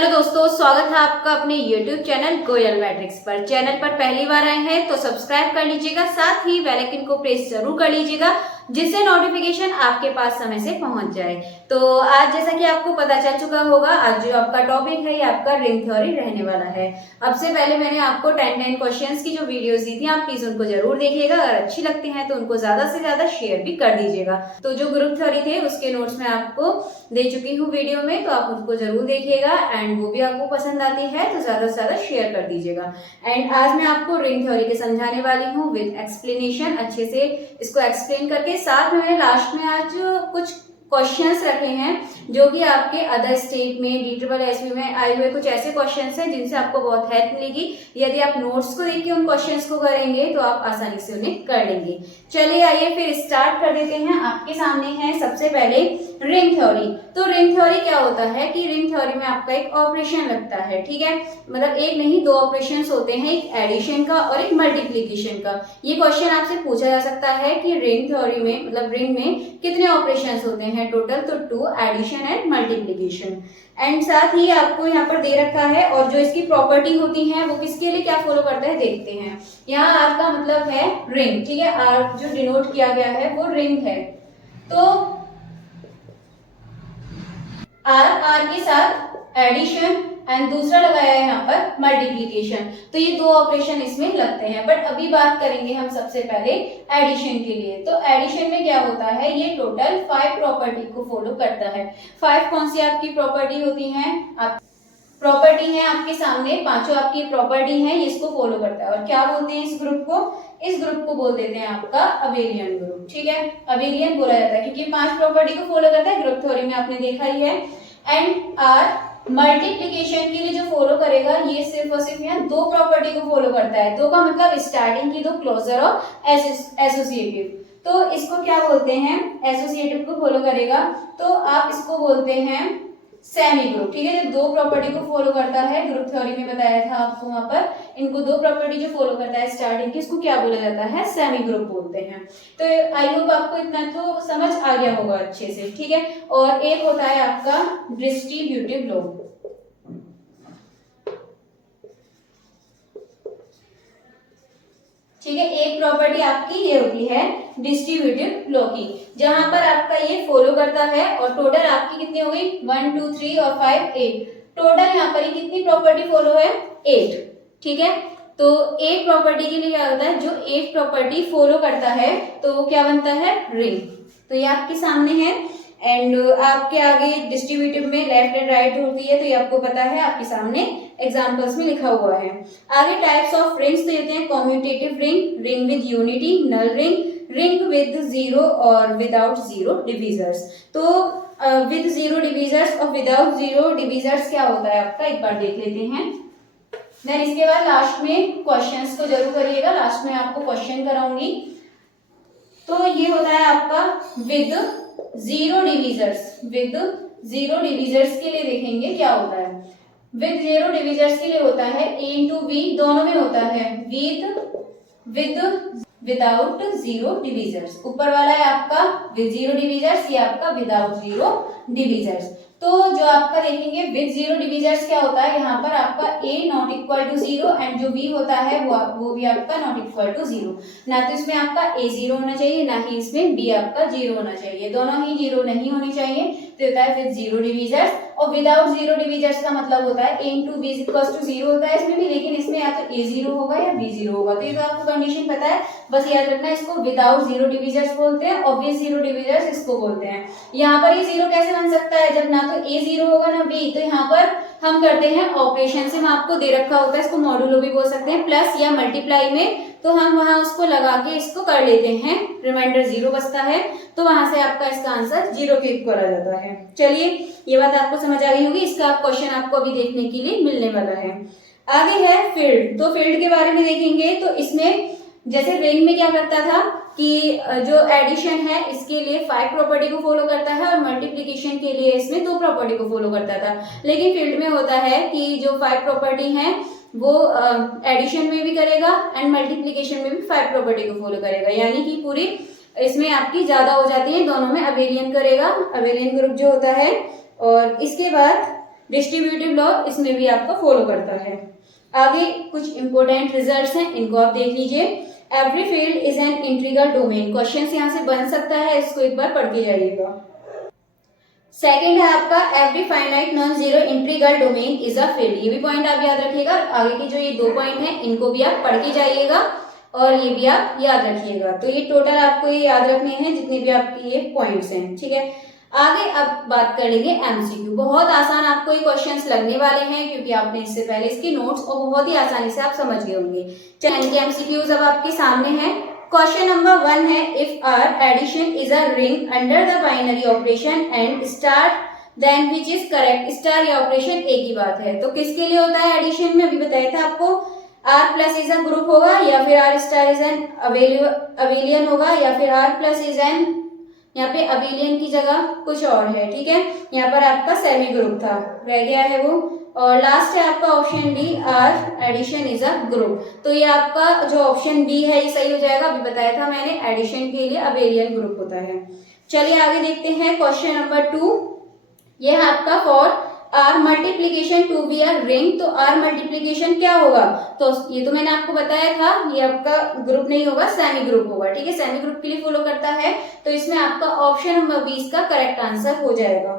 Hello दोस्तों, स्वागत है आपका अपने YouTube चैनल गोयल मैट्रिक्स पर। चैनल पर पहली बार आए हैं तो सब्सक्राइब कर लीजिएगा, साथ ही बेल आइकन को प्रेस जरूर कर लीजिएगा जिससे नोटिफिकेशन आपके पास समय से पहुंच जाए। तो आज जैसा कि आपको पता चल चुका होगा, आज जो आपका टॉपिक है ये आपका रिंग थ्योरी रहने वाला है। अब से पहले मैंने आपको 10 क्वेश्चंस की जो वीडियोस दी थी, आप प्लीज उनको जरूर देखिएगा। अगर अच्छी लगती हैं तो उनको ज्यादा से ज्यादा शेयर भी कर दीजिएगा। तो जो ग्रुप थ्योरी थे उसके नोट्स मैं आपको दे चुकी हूँ वीडियो में, तो आप उसको जरूर देखिएगा एंड वो भी आपको पसंद आती है तो ज्यादा से ज्यादा शेयर कर दीजिएगा। एंड आज मैं आपको रिंग थ्योरी के समझाने वाली हूँ विद एक्सप्लेनेशन, अच्छे से इसको एक्सप्लेन करके। साथ में मैंने लास्ट में आज कुछ क्वेश्चंस रखे हैं जो कि आपके अदर स्टेट में DSSB में आए हुए कुछ ऐसे क्वेश्चंस हैं जिनसे आपको बहुत हेल्प मिलेगी। यदि आप नोट्स को देख के उन क्वेश्चंस को करेंगे तो आप आसानी से उन्हें कर लेंगे। चलिए आइए फिर स्टार्ट कर देते हैं। आपके सामने है सबसे पहले रिंग थ्योरी। तो रिंग थ्योरी क्या होता है कि रिंग थ्योरी में आपका एक ऑपरेशन लगता है, ठीक है। मतलब एक नहीं, दो ऑपरेशंस होते हैं, एक एडिशन का और एक मल्टीप्लीकेशन का। ये क्वेश्चन आपसे पूछा जा सकता है कि रिंग थ्योरी में मतलब रिंग में कितने ऑपरेशंस होते हैं टोटल, तो 2, एडिशन एंड मल्टीप्लीकेशन। एंड साथ ही आपको यहाँ पर दे रखा है और जो इसकी प्रॉपर्टी होती है वो किसके लिए क्या फॉलो करता है देखते हैं। यहाँ आर का मतलब है रिंग, ठीक है। आर जो डिनोट किया गया है वो रिंग है। तो आर के साथ एडिशन एंड दूसरा लगाया है यहाँ पर मल्टीप्लीकेशन। तो ये दो ऑपरेशन इसमें लगते हैं। बट अभी बात करेंगे हम सबसे पहले एडिशन के लिए। तो एडिशन में क्या होता है, ये टोटल 5 प्रॉपर्टी को फॉलो करता है। 5 कौन सी आपकी प्रॉपर्टी होती हैं? आप प्रॉपर्टी है आपके सामने, पांचों आपकी प्रॉपर्टी है, इसको फॉलो करता है। और क्या बोलते हैं इस ग्रुप को? इस ग्रुप को बोल देते हैं आपका अबेलियन ग्रुप, ठीक है। अबेलियन बोला जाता है क्योंकि 5 प्रॉपर्टी को फॉलो करता है। ग्रुप थ्योरी में आपने देखा ही है। एंड आर मल्टीप्लीकेशन के लिए जो फॉलो करेगा ये सिर्फ और सिर्फ यहाँ 2 प्रॉपर्टी को फॉलो करता है। 2 का मतलब स्टार्टिंग की 2, क्लोजर और एसोसिएटिव। तो इसको क्या बोलते हैं? एसोसिएटिव को फॉलो करेगा तो आप इसको बोलते हैं सेमी ग्रुप, ठीक है। जब 2 प्रॉपर्टी को फॉलो करता है, ग्रुप थ्योरी में बताया था आपको, वहां पर इनको 2 प्रॉपर्टी जो फॉलो करता है स्टार्टिंग की, इसको क्या बोला जाता है? सेमी ग्रुप बोलते हैं। तो आई होप आपको इतना तो समझ आ गया होगा अच्छे से, ठीक है। और एक होता है आपका डिस्ट्रीब्यूटिव लॉ, ठीक है। एक प्रॉपर्टी आपकी ये होती है डिस्ट्रीब्यूटिव लॉ की, जहां पर आपका ये फॉलो करता है। और टोटल आपकी कितनी हो गई? 1 2 3 और 5 8। टोटल यहाँ पर कितनी प्रॉपर्टी फॉलो है? 8, ठीक है। तो एक प्रॉपर्टी के लिए क्या होता है, जो 8 प्रॉपर्टी फॉलो करता है तो वो क्या बनता है? रिंग। तो ये आपके सामने है। एंड आपके आगे डिस्ट्रीब्यूटिव में लेफ्ट एंड राइट होती है, तो ये आपको पता है, आपके सामने एग्जांपल्स में लिखा हुआ है। आगे टाइप्स ऑफ रिंग्स तो होते हैं commutative ring, ring with unity, null ring, ring with 0 और विदाउट 0 डिवीजर्स। तो विद 0 डिवीजर्स और विदाउट 0 डिवीजर्स क्या होता है आपका, एक बार देख लेते हैं। देन इसके बाद लास्ट में क्वेश्चंस को जरूर करिएगा, लास्ट में आपको क्वेश्चन कराऊंगी। तो ये होता है आपका विद 0 डिवीजर्स। विद 0 डिवीजर्स के लिए देखेंगे क्या होता है। विद 0 डिवीजर्स के लिए होता है A into B, दोनों में होता है विद विदाउट 0 डिवीजर्स। ऊपर वाला है आपका विद 0 डिवीजर्स, ये आपका विदाउट 0 डिवीजर्स। तो जो आपका देखेंगे विद 0 डिवीजर्स क्या होता है, यहाँ पर आपका A not equal to 0 and जो B होता है वो भी आपका नॉट इक्वल टू 0। ना तो इसमें आपका A 0 होना चाहिए, ना ही इसमें B आपका 0 होना चाहिए, दोनों ही 0 नहीं होनी चाहिए। तो होता है विद 0 डिवीजर्स। और विदाउट 0 डिवीजर्स का मतलब होता है A into B equal to 0 होता है इसमें भी, लेकिन इसमें या तो A 0 होगा या B 0 होगा। तो ये तो आपको कंडीशन पता है, बस याद रखना, इसको विदाउट 0 डिवीजर्स बोलते हैं, ऑब्वियस 0 डिवीजर्स इसको बोलते हैं। यहाँ पर ये 0 कैसे बन सकता है, जब ना तो A 0 होगा ना B। तो यहाँ पर हम करते हैं ऑपरेशन से, आपको दे रखा होता है, इसको मॉडुलो भी बोल सकते हैं, प्लस या मल्टीप्लाई में, तो हम वहां उसको लगा के इसको कर लेते हैं, रिमाइंडर 0 बचता है, तो वहां से आपका इसका आंसर 0 के इक्वल आ जाता है। चलिए ये बात आपको समझ आ गई होगी। इसका आप क्वेश्चन आपको अभी देखने के लिए मिलने वाला है। आगे है फील्ड। तो फील्ड के बारे में देखेंगे तो इसमें जैसे रिंग में क्या करता था कि जो एडिशन है इसके लिए 5 प्रॉपर्टी को फॉलो करता है और मल्टीप्लीकेशन के लिए इसमें 2 प्रॉपर्टी को फॉलो करता था। लेकिन फील्ड में होता है कि जो 5 प्रॉपर्टी है वो एडिशन में भी करेगा एंड मल्टीप्लीकेशन में भी 5 प्रॉपर्टी को फॉलो करेगा, यानी कि पूरी इसमें आपकी ज्यादा हो जाती है, दोनों में अबेलियन करेगा, अबेलियन ग्रुप जो होता है। और इसके बाद डिस्ट्रीब्यूटिव लॉ इसमें भी आपका फॉलो करता है। आगे कुछ इंपॉर्टेंट रिजल्ट्स हैं, इनको आप देख लीजिए। Every field is an integral domain, question यहाँ से बन सकता है, इसको एक बार पढ़ के जाइएगा। सेकंड है आपका every finite non zero integral domain is a field, ये भी पॉइंट आप याद रखिएगा। आगे के जो ये 2 पॉइंट हैं इनको भी आप पढ़ के जाइएगा और ये भी आप याद रखिएगा। तो ये टोटल आपको ये याद रखने हैं जितने भी आपके ये पॉइंट्स हैं, ठीक है। आगे अब बात कर लेंगे एमसीक्यू। बहुत आसान आपको ये क्वेश्चंस लगने वाले हैं क्योंकि आपने इससे पहले इसके नोट्स और बहुत ही आसानी से आप समझ गए होंगे। चलिए एमसीक्यूज अब आपके सामने हैं। क्वेश्चन नंबर 1 है if R addition is a ring under the binary operation and star then which is correct. Star या ऑपरेशन एक ही बात है, तो किसके लिए होता है एडिशन में, अभी बताया था आपको। R plus is a group होगा या फिर R star is an abelian होगा या फिर आर प्लस इज एन, यहाँ पे अवेलियन की जगह कुछ और है, ठीक है। यहाँ पर आपका सेमी ग्रुप था, रह गया है वो। और लास्ट है आपका option D, R addition is a group. तो ये आपका जो ऑप्शन बी है ये सही हो जाएगा। अभी बताया था मैंने एडिशन के लिए अवेलियन ग्रुप होता है। चलिए आगे देखते हैं क्वेश्चन नंबर 2। ये है आपका for R multiplication to be a ring. तो आर मल्टीप्लीकेशन क्या होगा, तो ये तो मैंने आपको बताया था, ये आपका ग्रुप नहीं होगा, सेमी ग्रुप होगा, ठीक है। सेमी ग्रुप के लिए फॉलो करता है, तो इसमें आपका ऑप्शन नंबर 20 का करेक्ट आंसर हो जाएगा।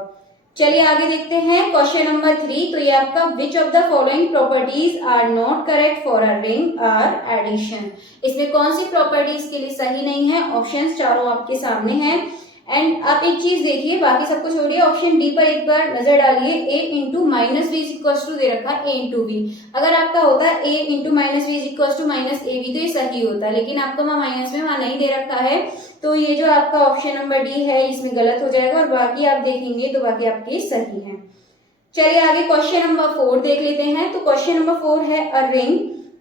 चलिए आगे देखते हैं क्वेश्चन नंबर 3। तो ये आपका which of the following properties are not correct for a ring R addition. इसमें कौन सी प्रॉपर्टीज के लिए सही नहीं है, ऑप्शंस चारों आपके सामने हैं। एंड आप एक चीज देखिए, बाकी सबको छोड़िए, ऑप्शन डी पर एक बार नजर डालिए। a into minus B equals to दे रखा है a इंटू बी। अगर आपका होता है a into minus B equals to minus a b तो ये सही होता है, लेकिन आपका वहाँ माइनस में वहाँ नहीं दे रखा है, तो ये जो आपका ऑप्शन नंबर डी है इसमें गलत हो जाएगा और बाकी आप देखेंगे तो बाकी आपके सही है। चलिए आगे क्वेश्चन नंबर 4 देख लेते हैं। तो क्वेश्चन नंबर 4 है a ring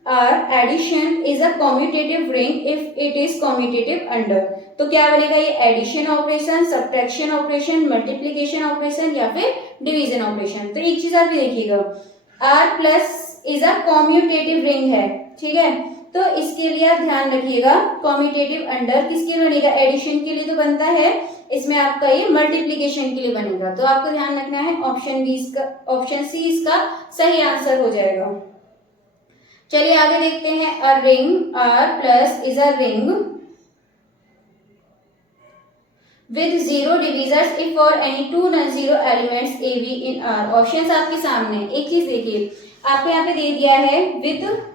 R addition is a commutative ring if it is commutative under. तो क्या बनेगा ये, addition operation, subtraction operation, multiplication operation या फिर डिवीजन ऑपरेशन। तो एक चीज आप देखिएगा, R plus is a commutative ring है, ठीक है। तो इसके लिए आप ध्यान रखिएगा कॉम्यूटेटिव अंडर किसके लिए बनेगा, एडिशन के लिए तो बनता है, इसमें आपका ये मल्टीप्लीकेशन के लिए बनेगा। तो आपको ध्यान रखना है ऑप्शन बी इसका, ऑप्शन सी इसका सही आंसर हो जाएगा। चलिए आगे देखते हैं a ring R plus is a ring with zero divisors if for any two non zero elements a b in R. Options आपके सामने, एक चीज देखिए आपको यहाँ पे दे दिया है विद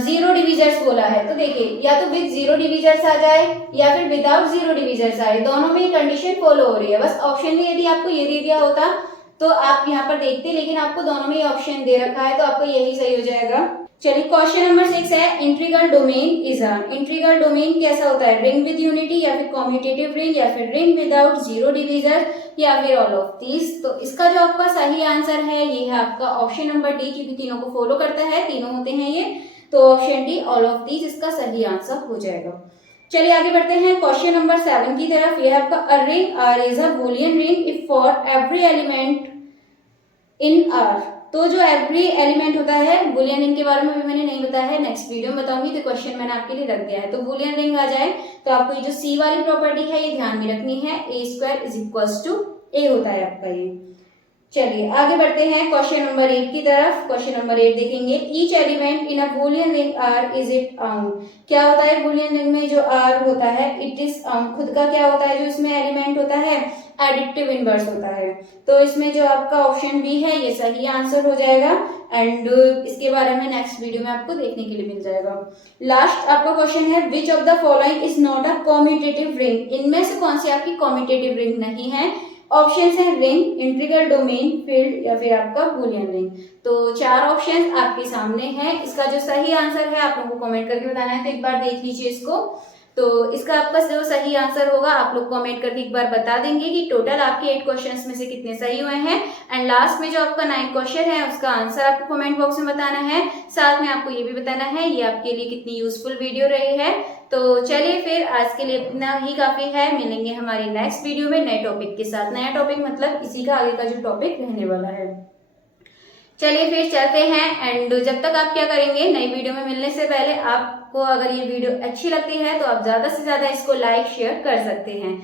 जीरो डिविजर्स बोला है, तो देखिए या तो विद जीरो डिविजर्स आ जाए या फिर विदाउट जीरो डिविजर्स आए, दोनों में कंडीशन फॉलो हो रही है। बस ऑप्शन में यदि आपको ये दे दिया होता तो आप यहाँ पर देखते, लेकिन आपको दोनों में ऑप्शन दे रखा है तो आपको यही सही हो जाएगा। चलिए क्वेश्चन नंबर 6 है integral domain is a. Integral domain कैसा होता है, रिंग विद यूनिटी या फिर कॉम्यूटेटिव रिंग या फिर रिंग विदाउट जीरो डिविजर या फिर ऑल ऑफ दीस। तो इसका जो आपका सही आंसर है ये है आपका ऑप्शन नंबर डी, क्योंकि तीनों को फॉलो करता है, तीनों होते हैं ये, तो option D all of these इसका सही आंसर हो जाएगा। चलिए आगे बढ़ते हैं क्वेश्चन नंबर 7 की तरफ। यह आपका a ring R is a Boolean ring if for every element in R. तो जो एवरी एलिमेंट होता है, बूलियन रिंग के बारे में भी मैंने नहीं बताया है, नेक्स्ट वीडियो में बताऊंगी, तो क्वेश्चन मैंने आपके लिए रख दिया है। तो बूलियन रिंग आ जाए तो आपको ये जो सी वाली प्रॉपर्टी है ये ध्यान में रखनी है, ए स्क्वायर इज इक्वल्स टू ए होता है आपका ये। चलिए आगे बढ़ते हैं क्वेश्चन नंबर 8 की तरफ। क्वेश्चन नंबर 8 देखेंगे, each element in a Boolean ring R is it out. क्या होता है बूलियन रिंग में जो आर होता है, इट इज आउट, खुद का क्या होता है जो इसमें एलिमेंट होता है, एडिटिव इनवर्स होता है। तो इसमें जो आपका ऑप्शन बी है ये सही आंसर हो जाएगा एंड इसके बारे में नेक्स्ट वीडियो में आपको देखने के लिए मिल जाएगा। लास्ट आपका क्वेश्चन है विच of the following is not a commutative ring. इनमें से कौन सी आपकी कॉम्यूटेटिव रिंग नहीं है। ऑप्शंस हैं रिंग, इंटीग्रल डोमेन, फील्ड या फिर आपका बूलियन रिंग। तो 4 ऑप्शंस आपके सामने हैं। इसका जो सही आंसर है आप लोगों को कमेंट करके बताना है, तो एक बार देख लीजिए इसको। तो इसका आपका जो सही आंसर होगा आप लोग कमेंट करके एक बार बता देंगे कि टोटल आपके 8 क्वेश्चंस में से कितने सही हुए हैं। एंड लास्ट में जो आपका 9 क्वेश्चन है उसका आंसर आपको कमेंट बॉक्स में बताना है। साथ में आपको ये भी बताना है ये आपके लिए कितनी यूजफुल वीडियो रही है। तो चलिए फिर आज के लिए इतना ही काफी है। मिलेंगे हमारी नेक्स्ट वीडियो में नए टॉपिक के साथ। नया टॉपिक मतलब इसी का आगे का जो टॉपिक रहने वाला है। चलिए फिर चलते हैं एंड जब तक आप क्या करेंगे, नई वीडियो में मिलने से पहले आपको अगर ये वीडियो अच्छी लगती है तो आप ज्यादा से ज्यादा इसको लाइक शेयर कर सकते हैं।